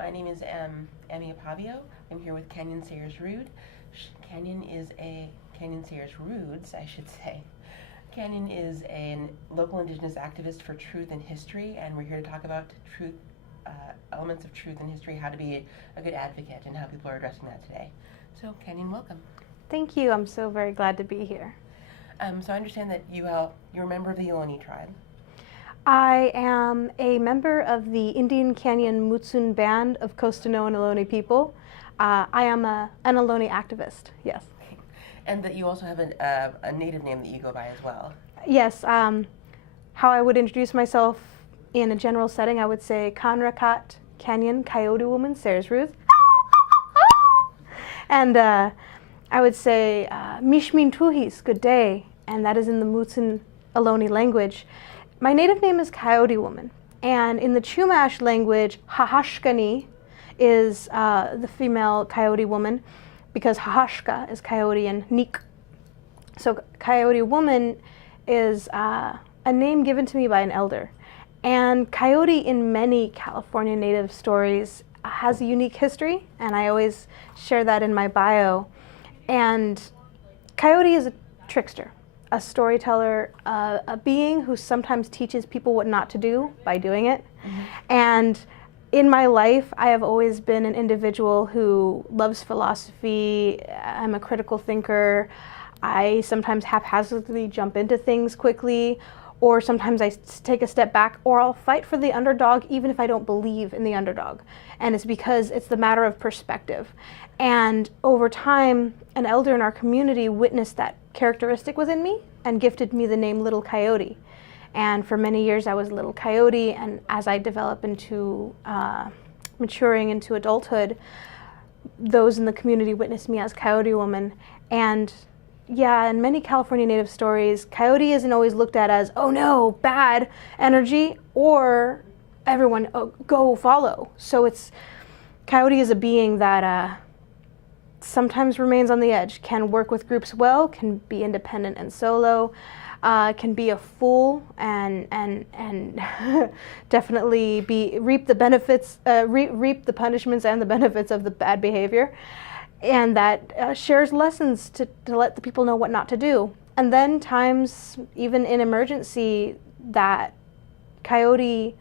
My name is Akpabio. I'm here with Kanyon Sayers-Roods. Kanyon Sayers-Roods, I should say. Kanyon is a local Indigenous activist for truth and history, and we're here to talk about truth, elements of truth and history, how to be a good advocate, and how people are addressing that today. So, Kanyon, welcome. Thank you. I'm so very glad to be here. So I understand that you're a member of the Ohlone tribe. I am a member of the Indian Canyon Mutsun Band of Costano and Ohlone people. I am an Ohlone activist, yes. And that you also have a native name that you go by as well. Yes. How I would introduce myself in a general setting, I would say Kanrakat Kanyon Coyote Woman Sayers-Roods. And I would say Mishmin Tuhis, good day, and that is in the Mutsun Ohlone language. My native name is Coyote Woman, and in the Chumash language, Hahashkani is the female Coyote Woman, because Hahashka is coyote and Nik. So Coyote Woman is a name given to me by an elder. And coyote in many California Native stories has a unique history, and I always share that in my bio. And coyote is a trickster, a storyteller, a being who sometimes teaches people what not to do by doing it. Mm-hmm. And in my life, I have always been an individual who loves philosophy. I'm a critical thinker. I sometimes haphazardly jump into things quickly, or sometimes I take a step back, or I'll fight for the underdog even if I don't believe in the underdog. And it's because it's the matter of perspective. And over time, an elder in our community witnessed that characteristic within me and gifted me the name Little Coyote. And for many years I was Little Coyote, and as I develop into maturing into adulthood, those in the community witnessed me as Coyote Woman. And yeah, in many California Native stories, coyote isn't always looked at as, oh no, bad energy, or everyone go follow. So coyote is a being that sometimes remains on the edge, can work with groups well, can be independent and solo, can be a fool and definitely reap the benefits, reap the punishments and the benefits of the bad behavior, and that shares lessons to let the people know what not to do. And then times, even in emergency, that coyote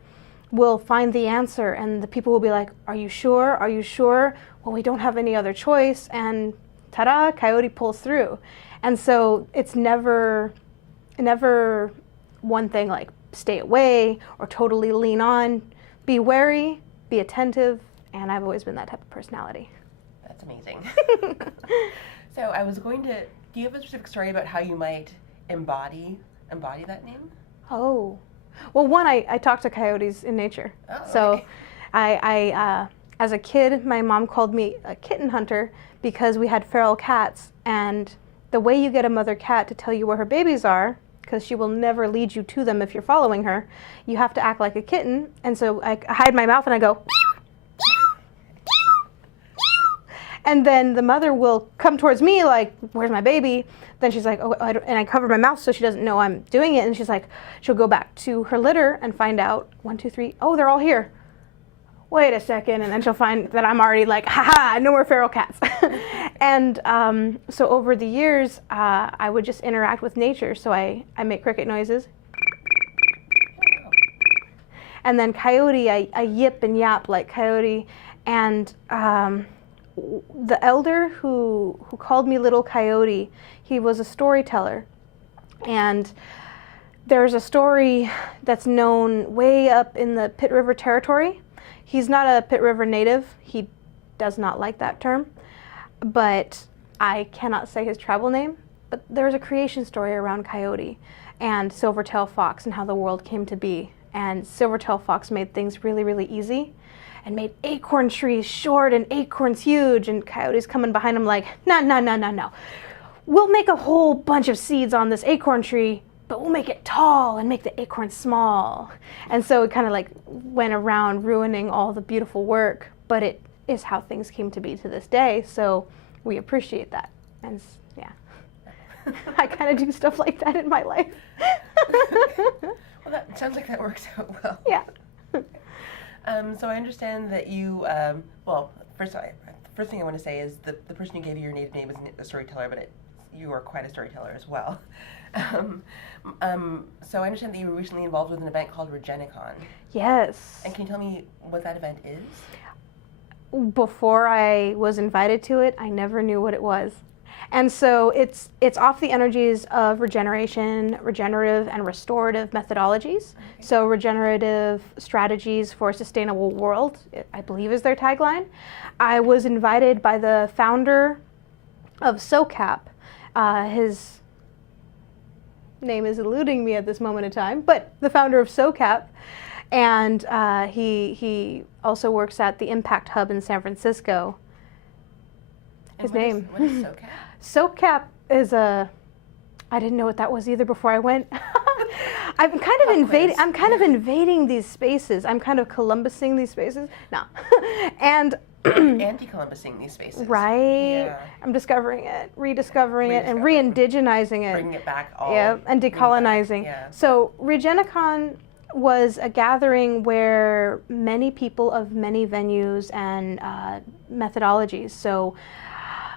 will find the answer, and the people will be like, are you sure? Are you sure? Well, we don't have any other choice, and ta-da, coyote pulls through. And so it's never one thing like stay away or totally lean on. Be wary, be attentive, and I've always been that type of personality. That's amazing. So I was going to, do you have a specific story about how you might embody that name? Oh, well, one, I talk to coyotes in nature. Oh, so okay. I as a kid, my mom called me a kitten hunter because we had feral cats, and the way you get a mother cat to tell you where her babies are, because she will never lead you to them if you're following her, you have to act like a kitten. And so I hide my mouth and I go, and then the mother will come towards me like, where's my baby? Then she's like, oh, and I cover my mouth so she doesn't know I'm doing it. And she's like, she'll go back to her litter and find out, 1, 2, 3, oh, they're all here. Wait a second. And then she'll find that I'm already like, haha, no more feral cats. And so over the years, I would just interact with nature. So I make cricket noises. And then coyote, I yip and yap like coyote. And the elder who called me Little Coyote, he was a storyteller. And there's a story that's known way up in the Pitt River territory. He's not a Pitt River native. He does not like that term. But I cannot say his tribal name. But there's a creation story around coyote and silver-tail fox and how the world came to be. And silver-tail fox made things really, really easy, and made acorn trees short and acorns huge, and coyotes coming behind him like, no. We'll make a whole bunch of seeds on this acorn tree, but we'll make it tall and make the acorn small. And so it kind of like went around ruining all the beautiful work, but it is how things came to be to this day, so we appreciate that. And yeah, I kind of do stuff like that in my life. Well, that sounds like that works out well. Yeah. So I understand that you, well, first thing I want to say is the person who gave you your native name is a storyteller, but you are quite a storyteller as well. So I understand that you were recently involved with an event called Regenicon. Yes. And can you tell me what that event is? Before I was invited to it, I never knew what it was. And so it's off the energies of regeneration, regenerative and restorative methodologies. Okay. So regenerative strategies for a sustainable world, I believe is their tagline. I was invited by the founder of SOCAP. His name is eluding me at this moment in time, but the founder of SOCAP. And he also works at the Impact Hub in San Francisco. His name. What is SOCAP? SOCAP is I didn't know what that was either before I went. I'm kind of invading these spaces. I'm kind of Columbusing these spaces. No. And anti-Columbusing these spaces. Right. Yeah. I'm discovering it, rediscovering it, and re-indigenizing it. Bringing it back all. Yeah, and decolonizing. Yeah. So Regenicon was a gathering where many people of many venues and methodologies, so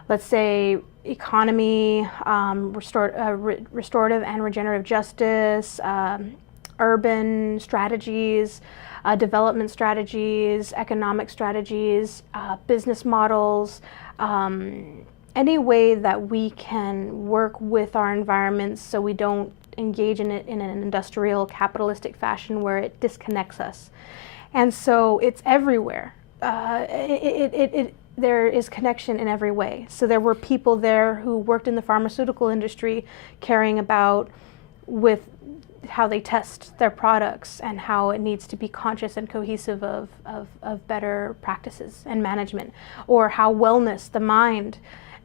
let's say economy, restorative and regenerative justice, urban strategies, development strategies, economic strategies, business models, any way that we can work with our environments so we don't engage in it in an industrial capitalistic fashion where it disconnects us. And so it's everywhere. There is connection in every way. So there were people there who worked in the pharmaceutical industry caring about with how they test their products and how it needs to be conscious and cohesive of better practices and management, or how wellness, the mind,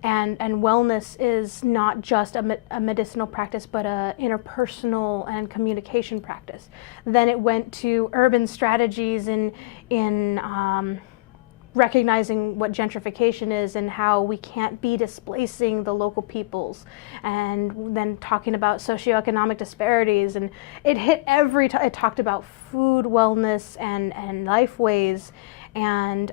and wellness is not just a medicinal practice, but a interpersonal and communication practice. Then it went to urban strategies in recognizing what gentrification is and how we can't be displacing the local peoples, and then talking about socioeconomic disparities, and it hit it talked about food wellness and life ways, and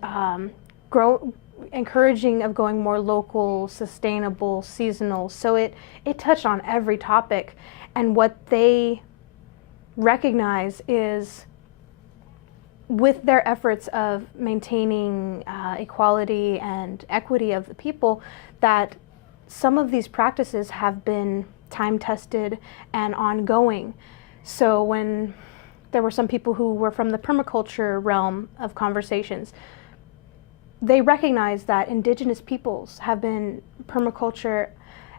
encouraging of going more local, sustainable, seasonal. So it touched on every topic, and what they recognize is, with their efforts of maintaining equality and equity of the people, that some of these practices have been time-tested and ongoing. So when there were some people who were from the permaculture realm of conversations, they recognized that indigenous peoples have been permaculture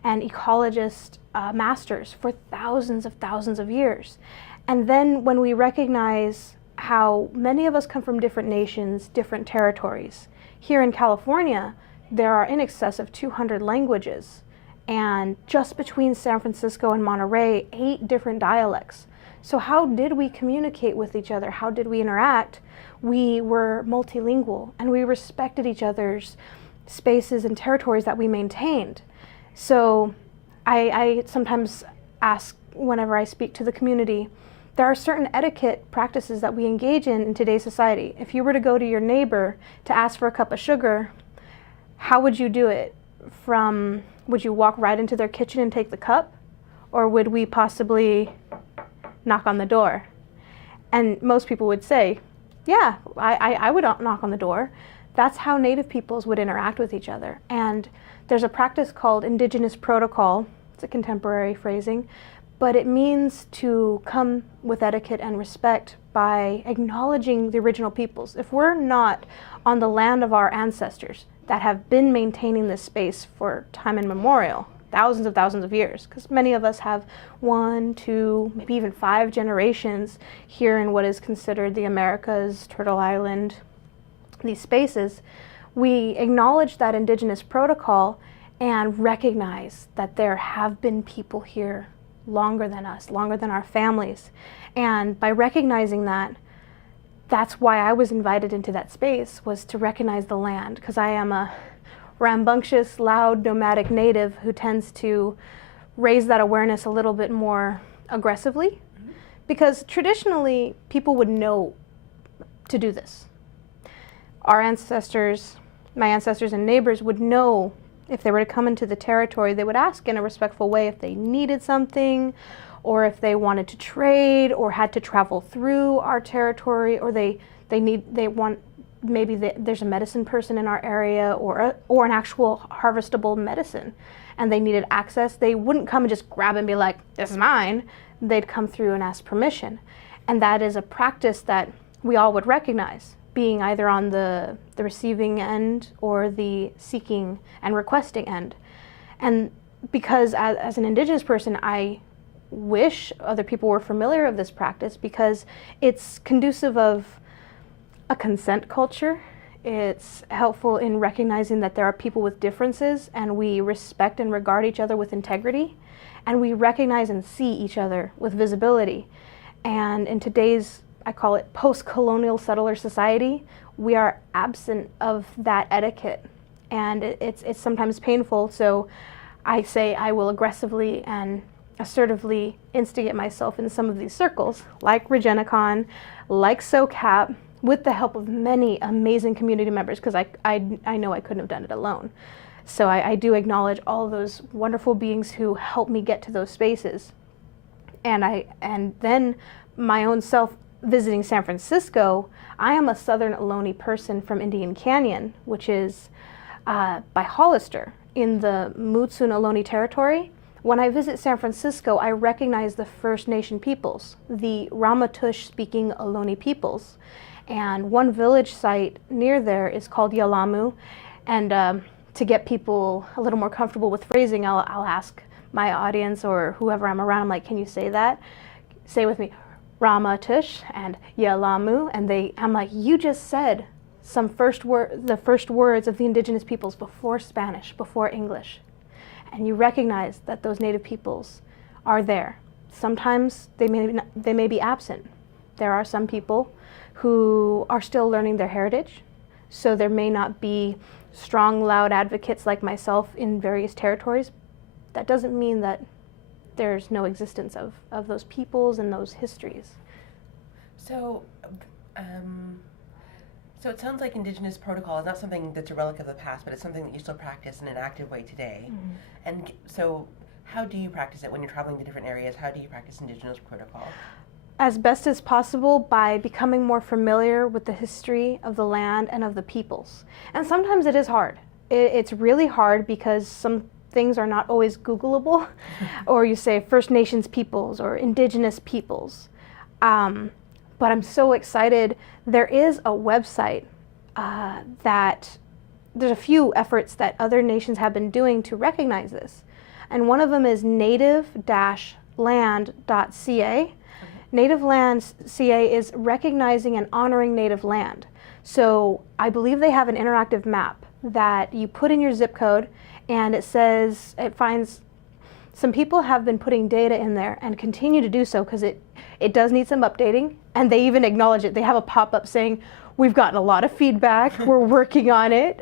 and ecologist masters for thousands of years. And then when we recognize how many of us come from different nations, different territories. Here in California, there are in excess of 200 languages, and just between San Francisco and Monterey, 8 different dialects. So how did we communicate with each other? How did we interact? We were multilingual, and we respected each other's spaces and territories that we maintained. So I sometimes ask, whenever I speak to the community, there are certain etiquette practices that we engage in today's society. If you were to go to your neighbor to ask for a cup of sugar, how would you do it? Would you walk right into their kitchen and take the cup? Or would we possibly knock on the door? And most people would say, yeah, I would knock on the door. That's how Native peoples would interact with each other. And there's a practice called Indigenous Protocol. It's a contemporary phrasing, but it means to come with etiquette and respect by acknowledging the original peoples. If we're not on the land of our ancestors that have been maintaining this space for time immemorial, thousands of years, because many of us have 1, 2, maybe even 5 generations here in what is considered the Americas, Turtle Island, these spaces, we acknowledge that Indigenous protocol and recognize that there have been people here longer than us, longer than our families. And by recognizing that, that's why I was invited into that space, was to recognize the land, because I am a rambunctious, loud, nomadic native who tends to raise that awareness a little bit more aggressively, because traditionally people would know to do this. our ancestors, my ancestors and neighbors would know if they were to come into the territory, they would ask in a respectful way if they needed something, or if they wanted to trade, or had to travel through our territory, or there's a medicine person in our area, or an actual harvestable medicine, and they needed access. They wouldn't come and just grab it and be like, "This is mine." They'd come through and ask permission, and that is a practice that we all would recognize, being either on the receiving end or the seeking and requesting end. And because as an Indigenous person, I wish other people were familiar of this practice, because it's conducive of a consent culture. It's helpful in recognizing that there are people with differences, and we respect and regard each other with integrity, and we recognize and see each other with visibility. And in today's, I call it post-colonial settler society, we are absent of that etiquette, and it's sometimes painful. So I say I will aggressively and assertively instigate myself in some of these circles, like Regenacon, like SOCAP, with the help of many amazing community members, because I know I couldn't have done it alone. So I do acknowledge all those wonderful beings who helped me get to those spaces. And then my own self visiting San Francisco, I am a Southern Ohlone person from Indian Canyon, which is by Hollister in the Mutsun Ohlone territory. When I visit San Francisco, I recognize the First Nation peoples, the Ramaytush speaking Ohlone peoples. And one village site near there is called Yalamu. And to get people a little more comfortable with phrasing, I'll ask my audience or whoever I'm around, I'm like, can you say that? Say with me, Ramaytush and Yalamu. And I'm like, you just said the first words of the Indigenous peoples before Spanish, before English. And you recognize that those Native peoples are there. Sometimes they may be absent. There are some people who are still learning their heritage, so there may not be strong, loud advocates like myself in various territories. That doesn't mean that there's no existence of those peoples and those histories. So it sounds like Indigenous protocol is not something that's a relic of the past, but it's something that you still practice in an active way today. Mm-hmm. And so how do you practice it when you're traveling to different areas? How do you practice Indigenous protocol? As best as possible by becoming more familiar with the history of the land and of the peoples. And sometimes it is hard. It's really hard because some things are not always Googleable, or you say First Nations peoples or Indigenous peoples. But I'm so excited. There is a website that there's a few efforts that other nations have been doing to recognize this. And one of them is native-land.ca. Native Land CA is recognizing and honoring native land. So I believe they have an interactive map that you put in your zip code, and it finds some people have been putting data in there and continue to do so, because it does need some updating, and they even acknowledge it. They have a pop-up saying, we've gotten a lot of feedback, we're working on it.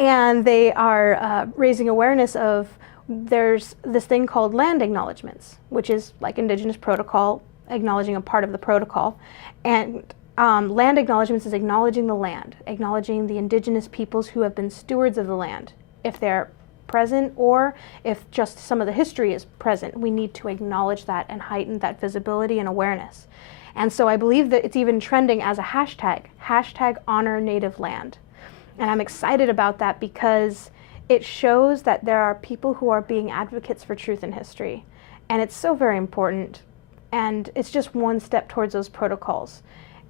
And they are raising awareness of, there's this thing called land acknowledgments, which is like Indigenous Protocol, acknowledging a part of the protocol. And land acknowledgments is acknowledging the land, acknowledging the Indigenous peoples who have been stewards of the land. If they're present, or if just some of the history is present, we need to acknowledge that and heighten that visibility and awareness. And so I believe that it's even trending as a hashtag honor native land. And I'm excited about that because it shows that there are people who are being advocates for truth in history. And it's so very important. And it's just one step towards those protocols.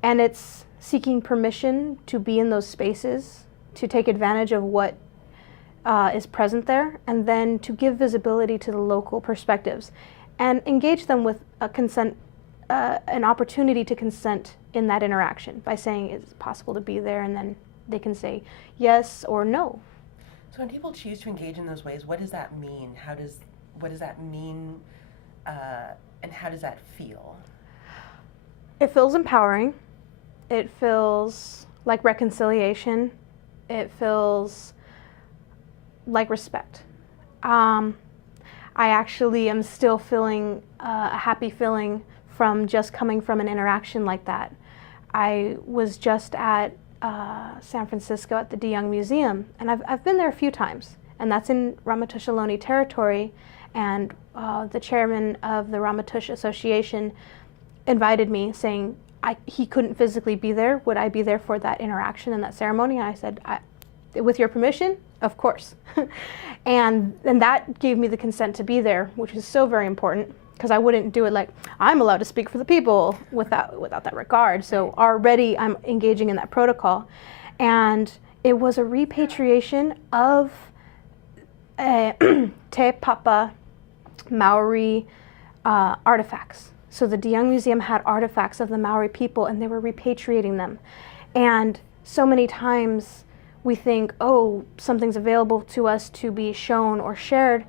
And it's seeking permission to be in those spaces, to take advantage of what is present there, and then to give visibility to the local perspectives and engage them with a consent, an opportunity to consent in that interaction by saying it's possible to be there, and then they can say yes or no. So when people choose to engage in those ways, what does that mean? What does that mean, and how does that feel? It feels empowering. It feels like reconciliation. It feels like respect. I actually am still feeling a happy feeling from just coming from an interaction like that. I was just at San Francisco at the DeYoung Museum, and I've been there a few times, and that's in Ramaytush Ohlone territory, and the chairman of the Ramaytush Association invited me, saying he couldn't physically be there. Would I be there for that interaction and that ceremony? And I said, with your permission, of course. and that gave me the consent to be there, which is so very important, because I wouldn't do it like, I'm allowed to speak for the people without that regard. So already I'm engaging in that protocol. And it was a repatriation of Te Papa Maori artifacts. So the DeYoung Museum had artifacts of the Maori people, and they were repatriating them. And so many times we think, oh, something's available to us to be shown or shared,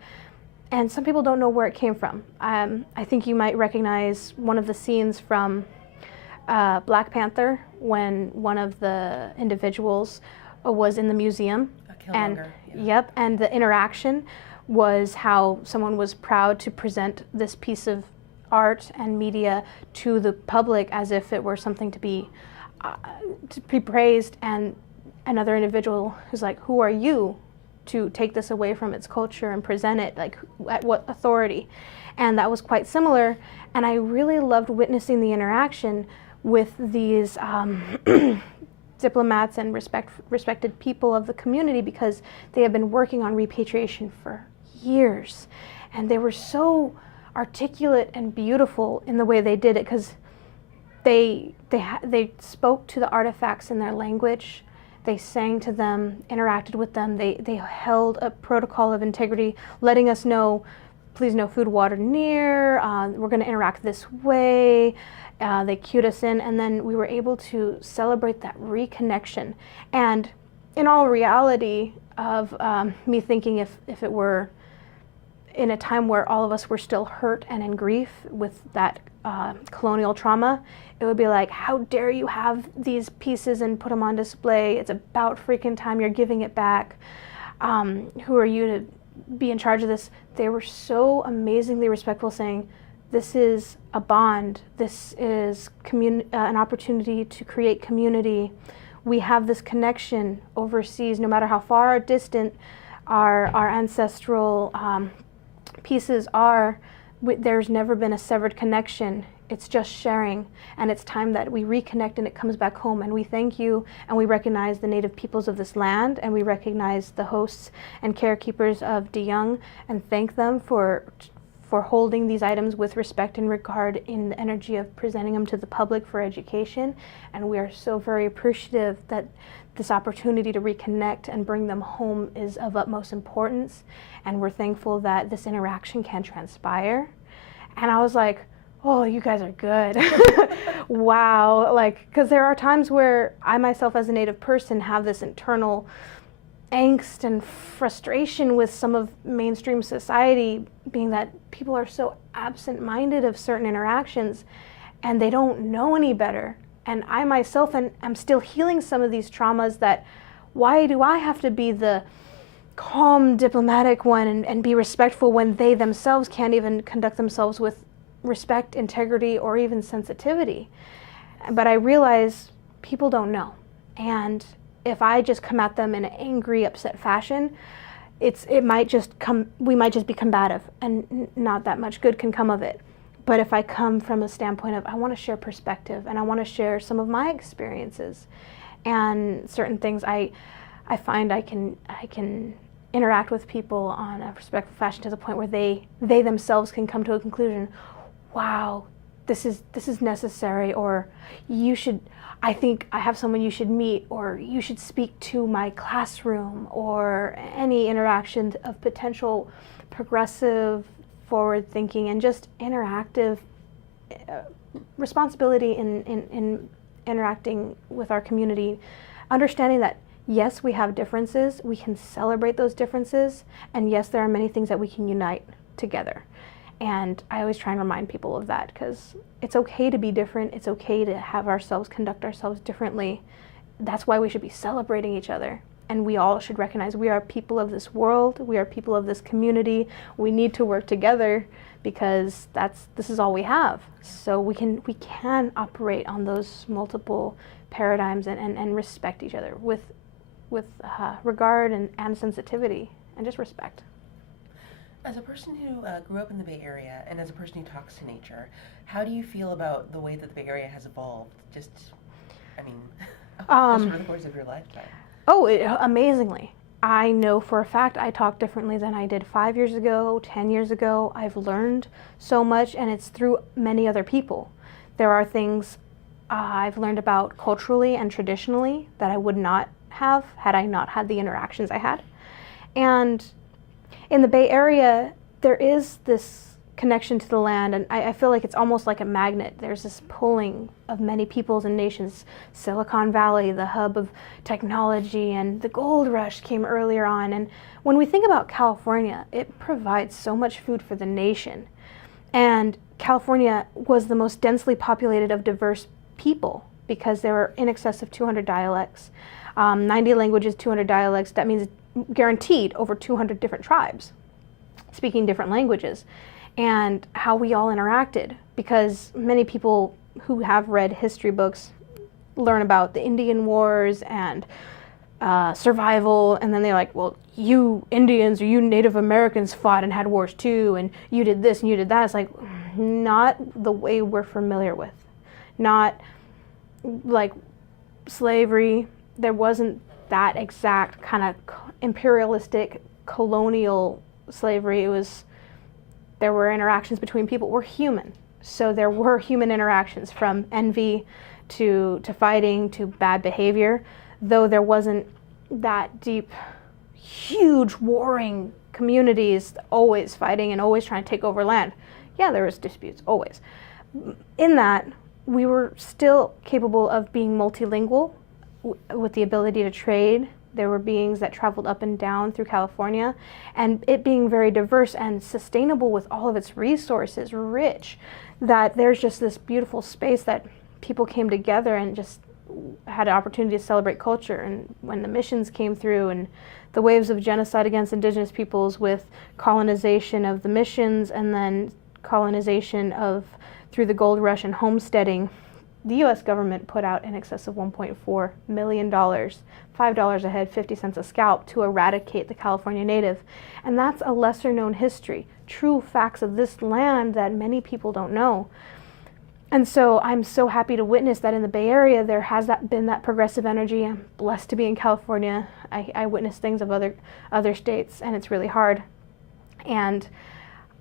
and some people don't know where it came from. I think you might recognize one of the scenes from Black Panther, when one of the individuals was in the museum. And yep, and the interaction was how someone was proud to present this piece of art and media to the public as if it were something to be praised, and another individual who's like, who are you to take this away from its culture and present it, like at what authority? And that was quite similar, and I really loved witnessing the interaction with these diplomats and respected people of the community, because they have been working on repatriation for years, and they were so articulate and beautiful in the way they did it, because they spoke to the artifacts in their language, they sang to them, interacted with them, they held a protocol of integrity, letting us know, please no food, water near, we're going to interact this way. They cued us in, and then we were able to celebrate that reconnection. And in all reality of me thinking, if it were in a time where all of us were still hurt and in grief with that colonial trauma, it would be like, how dare you have these pieces and put them on display? It's about freaking time you're giving it back. Who are you to be in charge of this? They were so amazingly respectful, saying, this is a bond. This is an opportunity to create community. We have this connection overseas, no matter how far or distant our ancestral pieces are. There's never been a severed connection. It's just sharing, and it's time that we reconnect and it comes back home. And we thank you, and we recognize the native peoples of this land, and we recognize the hosts and carekeepers of DeYoung, and thank them for holding these items with respect and regard in the energy of presenting them to the public for education. And we are so very appreciative that this opportunity to reconnect and bring them home is of utmost importance. And we're thankful that this interaction can transpire. And I was like, oh, you guys are good. Wow. Like, because there are times where I myself as a Native person have this internal angst and frustration with some of mainstream society, being that people are so absent-minded of certain interactions and they don't know any better. And I myself am still healing some of these traumas, that why do I have to be the calm diplomatic one and be respectful when they themselves can't even conduct themselves with respect, integrity, or even sensitivity? But I realize people don't know. And if I just come at them in an angry, upset fashion, we might just be combative, and not that much good can come of it. But if I come from a standpoint of, I want to share perspective, and I want to share some of my experiences and certain things, I find I can interact with people on a respectful fashion to the point where they themselves can come to a conclusion. Wow, this is necessary, or I think I have someone you should meet, or you should speak to my classroom, or any interaction of potential progressive, forward thinking, and just interactive responsibility in interacting with our community, understanding that yes, we have differences, we can celebrate those differences, and yes, there are many things that we can unite together. And I always try and remind people of that, because it's okay to be different. It's okay to have ourselves conduct ourselves differently. That's why we should be celebrating each other. And we all should recognize we are people of this world. We are people of this community. We need to work together because this is all we have. So we can operate on those multiple paradigms and respect each other with regard and sensitivity and just respect. As a person who grew up in the Bay Area and as a person who talks to nature, how do you feel about the way that the Bay Area has evolved? Just over the course of your lifetime. Amazingly. I know for a fact I talk differently than I did 5 years ago, 10 years ago. I've learned so much, and it's through many other people. There are things I've learned about culturally and traditionally that I would not have had I not had the interactions I had. And in the Bay Area, there is this connection to the land, and I feel like it's almost like a magnet. There's this pulling of many peoples and nations. Silicon Valley, the hub of technology, and the gold rush came earlier on. And when we think about California, it provides so much food for the nation. And California was the most densely populated of diverse people because there were in excess of 200 dialects, 90 languages, 200 dialects. That means guaranteed over 200 different tribes speaking different languages. And how we all interacted, because many people who have read history books learn about the Indian Wars and survival, and then they're like, well, you Indians or you Native Americans fought and had wars too, and you did this and you did that. It's like, not the way we're familiar with. Not like slavery. There wasn't that exact kind of imperialistic colonial slavery. There were interactions between people. We're human. So there were human interactions, from envy to fighting to bad behavior, though there wasn't that deep, huge warring communities always fighting and always trying to take over land. Yeah, there was disputes, always. In that, we were still capable of being multilingual with the ability to trade. There were beings that traveled up and down through California, and it being very diverse and sustainable with all of its resources, rich, that there's just this beautiful space that people came together and just had an opportunity to celebrate culture. And when the missions came through and the waves of genocide against indigenous peoples with colonization of the missions and then colonization through the gold rush and homesteading, the U.S. government put out in excess of $1.4 million, $5 a head, 50 cents a scalp, to eradicate the California native. And that's a lesser known history, true facts of this land that many people don't know. And so I'm so happy to witness that in the Bay Area there has been that progressive energy. I'm blessed to be in California. I witness things of other states, and it's really hard. And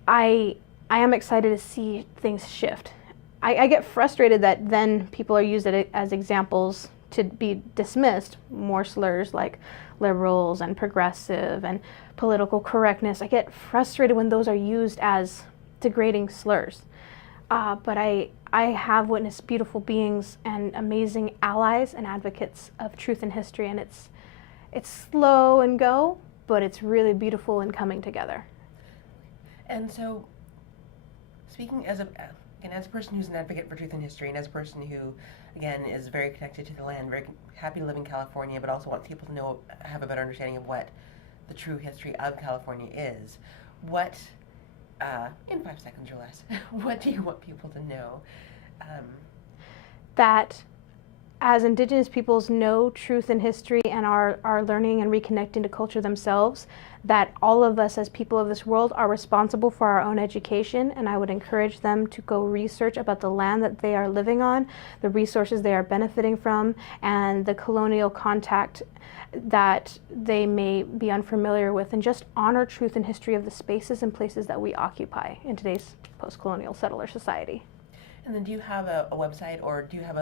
I am excited to see things shift. I get frustrated that then people are used as examples to be dismissed, more slurs like liberals and progressive and political correctness. I get frustrated when those are used as degrading slurs. But I have witnessed beautiful beings and amazing allies and advocates of truth and history, and it's slow and go, but it's really beautiful in coming together. And so, speaking as a person who's an advocate for truth and history, and as a person who, again, is very connected to the land, very happy to live in California, but also wants people to have a better understanding of what the true history of California is, what, in 5 seconds or less, what do you want people to know? That as Indigenous peoples know truth and history and are learning and reconnecting to culture themselves, that all of us as people of this world are responsible for our own education, and I would encourage them to go research about the land that they are living on, the resources they are benefiting from, and the colonial contact that they may be unfamiliar with, and just honor truth and history of the spaces and places that we occupy in today's post-colonial settler society. And then do you have a website, or do you have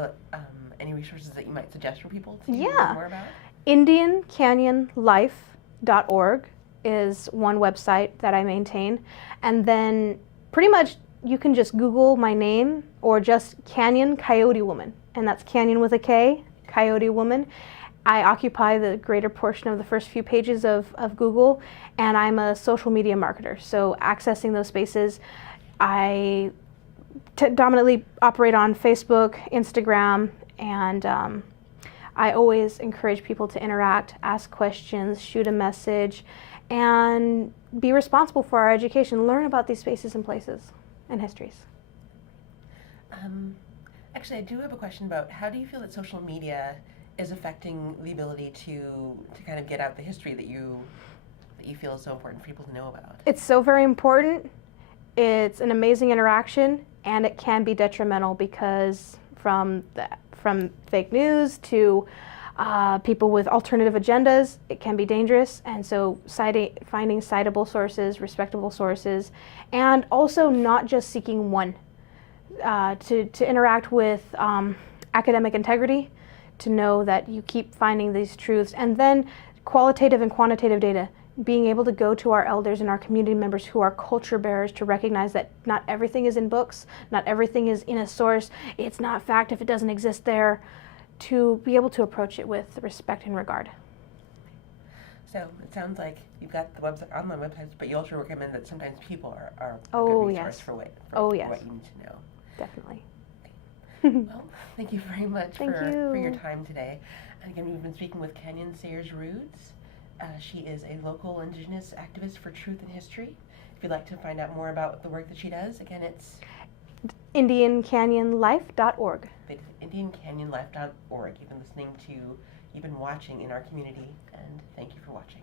any resources that you might suggest for people to learn more about? IndianCanyonLife.org is one website that I maintain. And then pretty much you can just Google my name or just Kanyon Coyote Woman. And that's Kanyon with a K, Coyote Woman. I occupy the greater portion of the first few pages of Google, and I'm a social media marketer. So accessing those spaces, I dominantly operate on Facebook, Instagram, and I always encourage people to interact, ask questions, shoot a message, and be responsible for our education, learn about these spaces and places and histories. Actually, I do have a question about how do you feel that social media is affecting the ability to kind of get out the history that you feel is so important for people to know about? It's so very important. It's an amazing interaction, and it can be detrimental because from fake news to people with alternative agendas, it can be dangerous. And so finding citable sources, respectable sources, and also not just seeking one. To interact with academic integrity, to know that you keep finding these truths, and then qualitative and quantitative data, being able to go to our elders and our community members who are culture bearers to recognize that not everything is in books, not everything is in a source, it's not fact if it doesn't exist there, to be able to approach it with respect and regard. So it sounds like you've got the online websites, but you also recommend that sometimes people are a Oh, good resource yes. for what Yes. you need to know. Definitely. Well, thank you very much Thank for your you. time today. And again, we've been speaking with Kanyon Sayers-Roods. She is a local Indigenous activist for truth and history. If you'd like to find out more about the work that she does, again, it's IndianCanyonLife.org. IndianCanyonLife.org. You've been watching in our community, and thank you for watching.